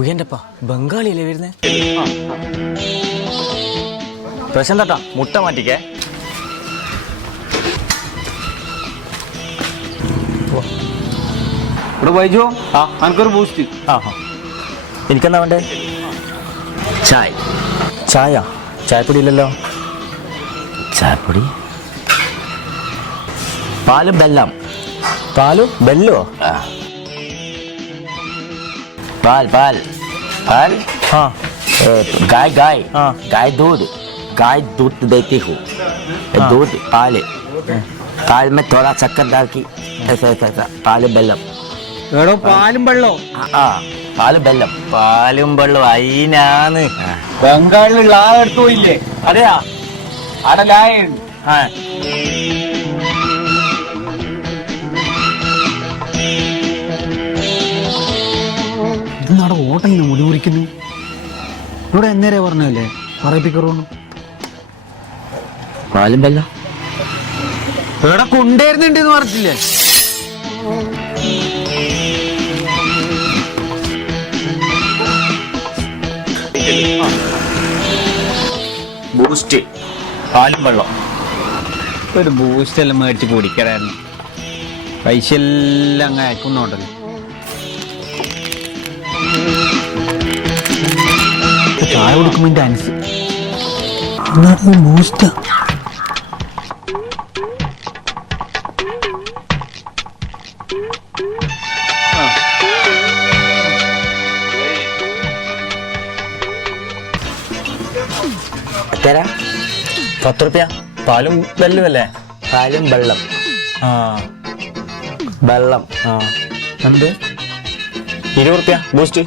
ഉയൻ്റെപ്പാ ബംഗാളിയല്ലേ വരുന്നേ? പ്രശാന്താ മുട്ട മാറ്റിക്കേ. ഇവിടെ വൈജോ എനിക്കൊരു ബൂസ്റ്റ്. എനിക്കെന്താ വേണ്ടേ? ചായ. ചായ? ചായപ്പൊടി ഇല്ലല്ലോ. ചായപ്പൊടി? പാലും ബെല്ലം. പാലും ബെല്ലോ? പാൽ പാൽ पाल हाँ गाय गाय हाँ गाय दूध देती हूँ दूध पाल पाल में थोड़ा शक्कर डाल की ऐसा ऐसा ऐसा पाल बेल्लम എടോ പാലും വെള്ളോ? പാലും ബെല്ലം. പാലും വെള്ളം അയിനാന്ന്. ബംഗാളിൽ ലാ എടുത്തു പോയില്ലേ? അതെയാ? അവിടെ ലായ ആ ഇന്നാടെ ഓട്ടം ഇങ്ങനെ മുടി മുറിക്കുന്നു. ഇവിടെ എന്നേരെ പറഞ്ഞല്ലേ പറയിപ്പിക്കറോന്ന്. പാലും ബെല്ലം ഇവിടെ കൊണ്ടുവരുന്നുണ്ടെന്ന് പറഞ്ഞില്ലേ? ബൂസ്റ്റ് പാലും വെള്ളം. ഒരു ബൂസ്റ്റ് എല്ലാം മേടിച്ച് കുടിക്കലായിരുന്നു. പൈസ എല്ലാം അങ്ങ് അയക്കുന്നുണ്ടല്ലോ. ചായ കൊടുക്കുമ്പോ ഡാൻസ് ബൂസ്റ്റ്. तेरा 10 रुपया പാലും വെള്ളം അല്ലേ? പാലും വെള്ളം. ആ വെള്ളം ആ എന്ത് 20 रुपया ബൂസ്റ്റ്.